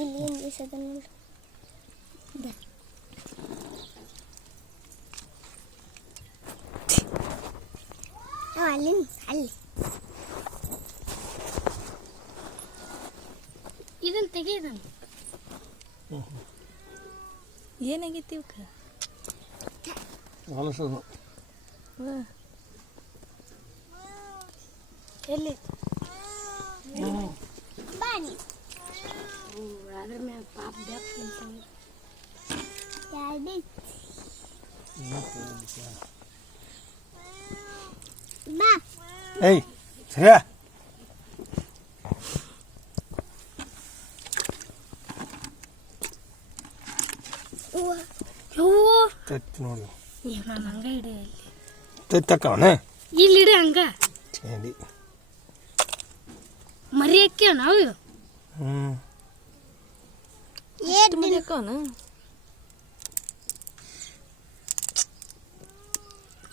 ಇಲ್ಲಿ ಏನು ಬೀಸದ ನೋಡು ಅಲ್ಲಿ ಅಲ್ಲಿ ಇದನ್ನು ತೆಗೆಯೋದನ್ನು ಏನಾಗೈತಿ ಇವಕ್ಕೆ ಹೊಲಸದು ಎಲ್ಲಿ ಬಾನಿ ಅದ್ರ ಮೇಲೆ ಪಾಪ ಬೇಕು ಬಾ ಏಯ್ ಸರಿಯಾ ತತ್ತಿ ನೋಡಿ ನಾನು ಹಂಗ ಇಡಿ ತಕ್ಕವನ ಇಲ್ಲಿ ಇಡಿ ಹಂಗ ಚಂಡಿ ಮರಿ ಅಕ್ಕಿ ನಾವು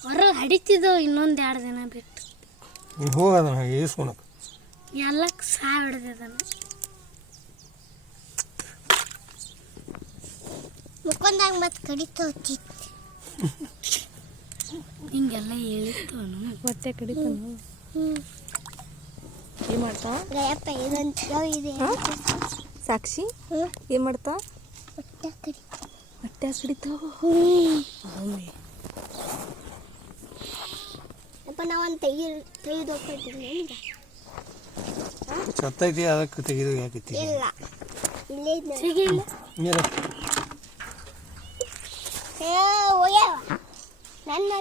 ಹೊರಗೆ ಹಡಿತಿದ್ದವು ಇನ್ನೊಂದು 2 ದಿನ ಬಿಟ್ಟು ನೀವು ಹೋಗೋದನ್ನ ಏಸ್ಕೊಳಕ್ಕೆ ಎಲ್ಲ ಸಾವು ಹಿಡ್ದದನ ಮುಖಂದಾಗ ಮತ್ತೆ ಕಡಿತು ಹಿಂಗೆಲ್ಲ ಹೇಳಿತ್ತು ಹೊಟ್ಟೆ ಕಡಿತಾನು ಏನು ಮಾಡ್ತಾ ಗಯಪ್ಪ ಇದಂತ ಇದೆ ಸಾಕ್ಷಿ ಏನು ಮಾಡ್ತಾ ಹೊಟ್ಟೆ ಕಡಿ ಹೊಟ್ಟೆ ಕಡಿತಾವ ಅಪ್ಪ ನಾವೊಂದು ತೆಗೆದು ಹೋಗ್ತಿದ್ದೀನಿ ಸತ್ತೈತಿ ಅದಕ್ಕೆ ತೆಗೆದು ಯಾಕೈತಿ ಇಲ್ಲ ಇಲ್ಲೇ ಸಿಗಿಲ್ಲ ನೀರು ಏ ಓಯವ ನನ್ನ